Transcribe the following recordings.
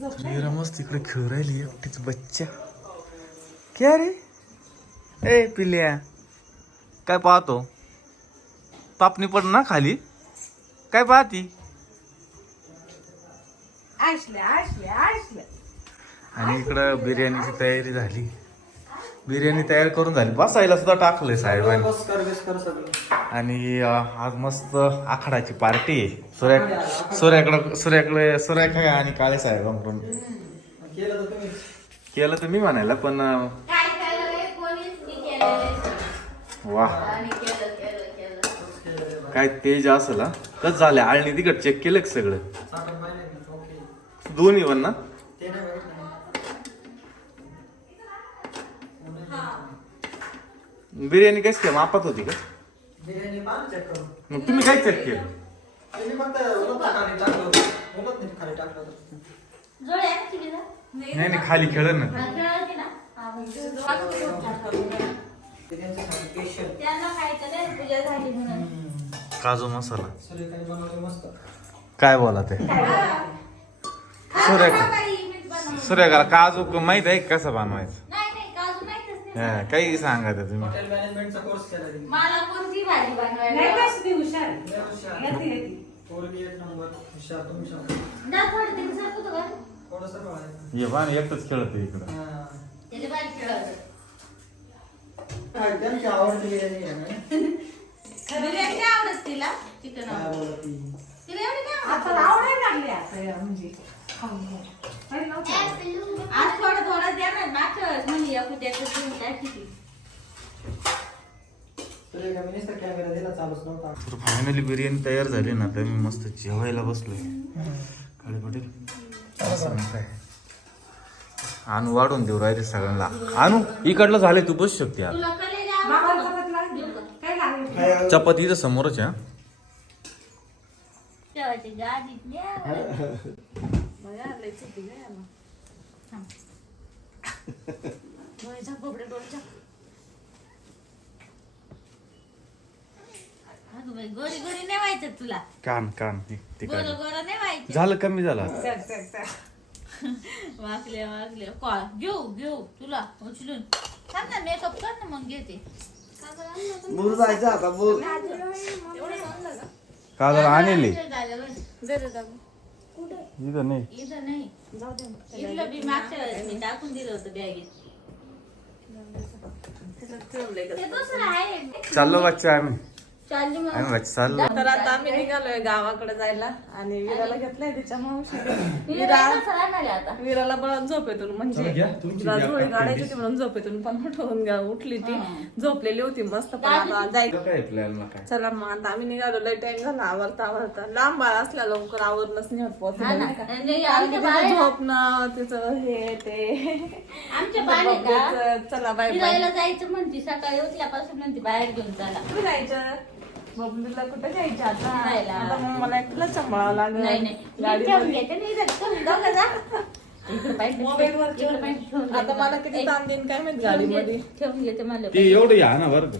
मीरा मस्त इकडे खेळ राहिली एकटीच बच्चा. क्या रे ए पिल्या काय पाहतो? पापणी पड ना खाली. काय पाहती? आणि इकडं बिर्याणीची तयारी झाली. बिर्याणी तयार करून झाली. बसायला सुद्धा टाकलंय साहेबांनी. आणि आज मस्त आखाडाची पार्टी आहे. सूर्याकडे आणि काळे साहेबांकडून केलं तर मी म्हणायला पण वा काय तेज असेल. कस झालं आळणी तिकड चेक केलं सगळं दोन्ही पण ना. बिर्याणी कशी काय मापात होती का? मग तुम्ही काय चेक केलं? नाही खाली खेळ ना. काजू मसाला काय बोला ते सूर्याला काजू माहित आहे कसं बनवायचं? काही सांगा तुम्ही. एकच खेळत इकडं. आवडत तिला चिकन आज थोडं थोडं द्या ना. मागच्या वेळेस म्हणजे तर फायनली बिर्याणी तयार झाली ना. तर मी मस्त जेवायला बसलोय. काळे पटेल काय आणू वाढून देऊ राहिले सगळ्यांना. आणू इकडलं झालंय तू बसू शकते. चपाती तर समोरच आहे. गोरी गोरी नाही व्हायचं तुला. कान गोर गोर नाही व्हायचं. झालं कमी झालं. वाकले घेऊ तुला उचलून थांब ना. मेकअप कर ना मग घेते. काजल आणले इथं नाही इथलं बी मागच्या वेळेस मी टाकून दिलं होतं बॅगेत. चाललो बच्चा आम्ही. चाललो तर आता आम्ही निघालोय गावाकडे जायला. आणि विराला घेतलंय तिच्या मावशी. विराला पण झोपेतून म्हणजे झोळी काढायची होती म्हणून झोपेतून पण उठली ती. झोपलेली होती मस्त. पण आता जायचं. चला मग आता आम्ही निघालो. लय टाइम झाला आवरता लांब बाळ असल्या लवकर आवरणच नाही होत पॉसिबल. झोपणं तिचं हे ते. चला बाय फिरायला जायचं म्हणती. सकाळी उठल्यापासून म्हणती बाहेर घेऊन चला. कुठे जायचं? बबलूला कुठे जायचं आता? मग मला एकला सांभाळावं लागेल. आता मला किती ताण देईन काय माहित गाडीमध्ये. ठेवून घेते मला. एवढं या ना बरं.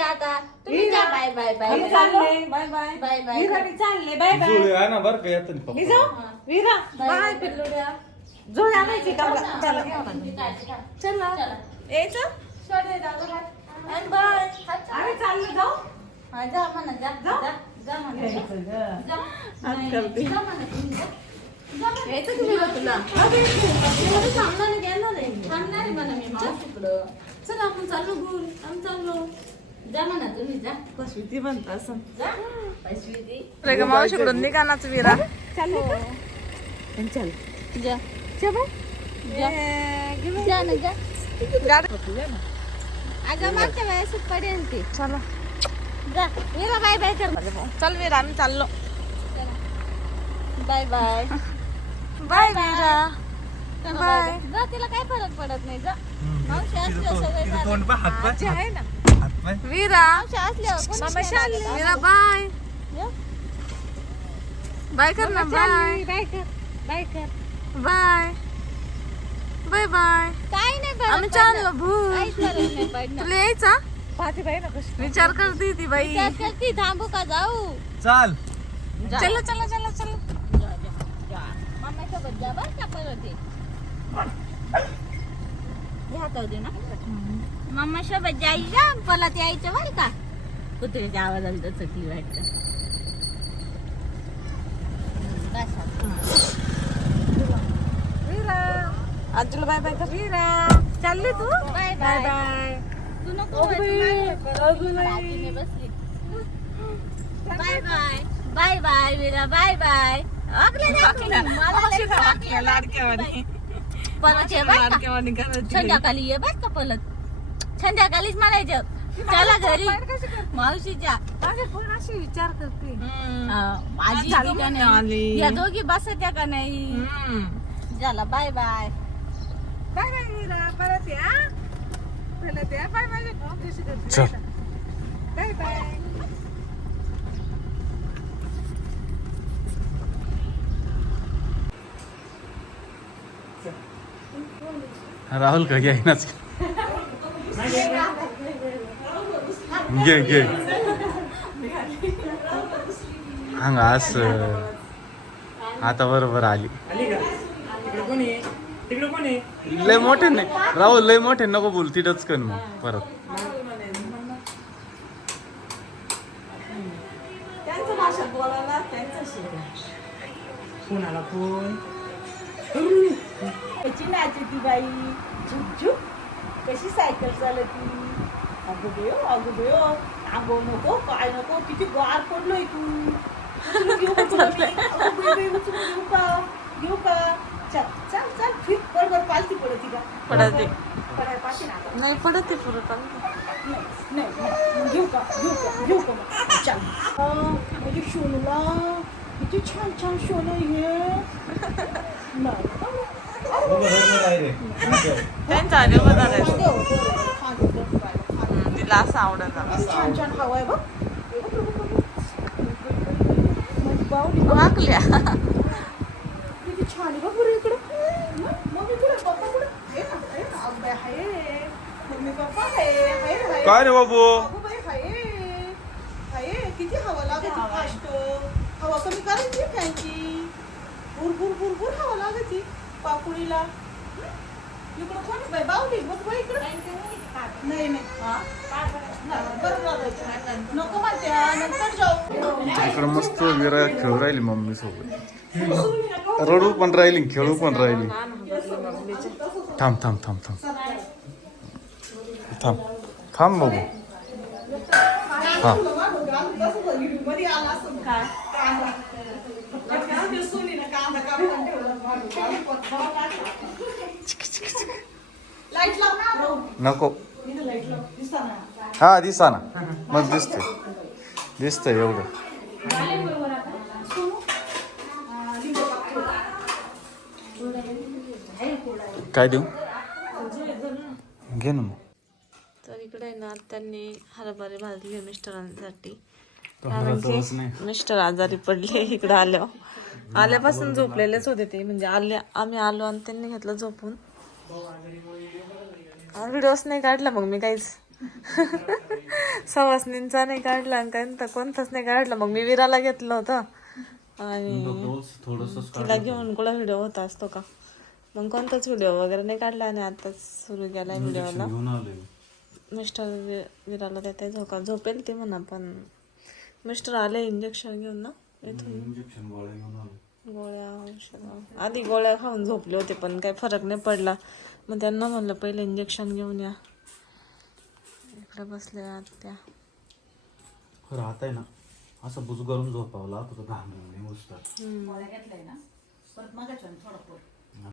आता तुम्ही जा. Bye bye bye bye bye bye bye चालले बाय बाय. या ना बरं का. विरा बाय पिल्लुड्या. जोड आणायची का? चला यायचं. बाय आम्ही चाललो जाऊ. जा म्हणा जा म्हणा. यायचं तुम्ही तुला थांबणार म्हणा मी तिकडं. चला आपण चाललो गुल. आम्ही चाललो. जा म्हणा तुम्ही जा. पशविती म्हणता असं. जा मावशीकडून निघानाच विरा. चल चल जा अगं मागच्या वेळेस पडेल ती. चला जा विरा. बाय बाय कर. चल विरा आम्ही चाललो. बाय बाय बाय विरा. बाय. जा तिला काय फरक पडत नाही. जा मावशी असल्यावर सगळं आहे ना. विरा मावशी असल्यावर विरा बाय बाय कर ना. बाय बाय कर बाय कर. Bye bye bye. काय नाही आम्ही चाललो भू. काहीच फरक नाही पडणार. तुला यायचा? पाहते बाई ना कशी विचार करते ती बाई. विचार करती. थांबू का जाऊ? चाल. चला चला चला चला. सोबत जा बरं का परत हे हातावर दे ना मम्मा सोबत जायचं परत यायचं बरं का कुत्र्याच्या आवाजाला तर चकली वाटतं आजूला बाय बाय कर चालले तू बाय बाय बाय बाय तू नको बसली बाय बाय बाय बाय वीरा बाय बाय संध्याकाळी ये बर का पलत संध्याकाळीच म्हणायचं चला घरी मावशीच्या अशी विचार करते माझी का नाही या दोघी बसत्या का नाही झाला bye bye bye bye Mira परत या बाय बाय चल बाय बाय राहुल का येईनाच घे हांग आज आता बरोबर आली लय मोठे नाही राहुल लय मोठे नको बोल तिथंच कर मग परत त्यांच्या भाषेत बोलायला त्यांच्याशी कोणाला फोन कशी नाचती बाई झुक झुक कशी सायकल चालती अगो देव आंघोळ नको काय नको किती गार पडलोय तू उचलून घेऊ का तुला मी? अगं बाई, उचलून घेऊ का चल चल चल फिर बरोबर पालती पडती का पडते पडाय पाशी ना नाही पडते परत नाही घेऊ का मग चल म्हणजे सोनूला किती छान छान सोनं त्यांच्या आधी तिला असं आवडत छान छान हवा आहे बघ वाकल्या किती छान आहे बघ बरं इकडं मम्मी कुठे पप्पा कुठे हे ना अगं बाई हाय मम्मी पप्पा हाय काय रे बाबू अगं बाई हाय किती हवा लागते फास्ट हवा कमी करायची त्यांची भूर हवा लागते पाकुळीला इकडं कोण बाई बावली बघ बाई इकडं नाही बरं लागायचं नको मात्या नंतर जाऊ इकडं मस्त विरा खेळू राहिली मम्मी सोबत रडू पण राहिली खेळू पण राहिली थांब थांब थांब थांब थांब थांब बाबू हा लाईट लाव ना नको लाईट लाव दिसा ना हा दिसा ना मग दिसतंय एवढं काय देऊ घे ना मग तर इकडे ना त्यांनी हरभरे भाजले मिस्टरांसाठी तोंडाला चवच नाही. मिस्टर आजारी पडले इकडे आल्यापासून झोपलेलेच होते ते म्हणजे आम्ही आलो आणि त्यांनी घेतलं झोपून व्हिडिओच नाही काढला मग मी काहीच सवासनींचा नाही काढला आणि कोणताच नाही काढला मग मी विराला घेतलं होतं आणि तिला घेऊन कुठला व्हिडिओ होता असतो का मग कोणताच व्हिडिओ वगैरे नाही काढला आणि आताच सुरू केलाय व्हिडिओला मिस्टर विराला देते झोपेल ते म्हणा पण मिस्टर आले इंजेक्शन घेऊन ना इथून गोळ्या औषध आधी गोळ्या खाऊन झोपले होते पण काही फरक नाही पडला मग त्यांना म्हणलं पहिले इंजेक्शन घेऊन या इकडे बसले त्या खरं आता आहे ना असं बुजगरून झोपावं लागत होतं घाम घेतलंय ना परत मागायचं थोडं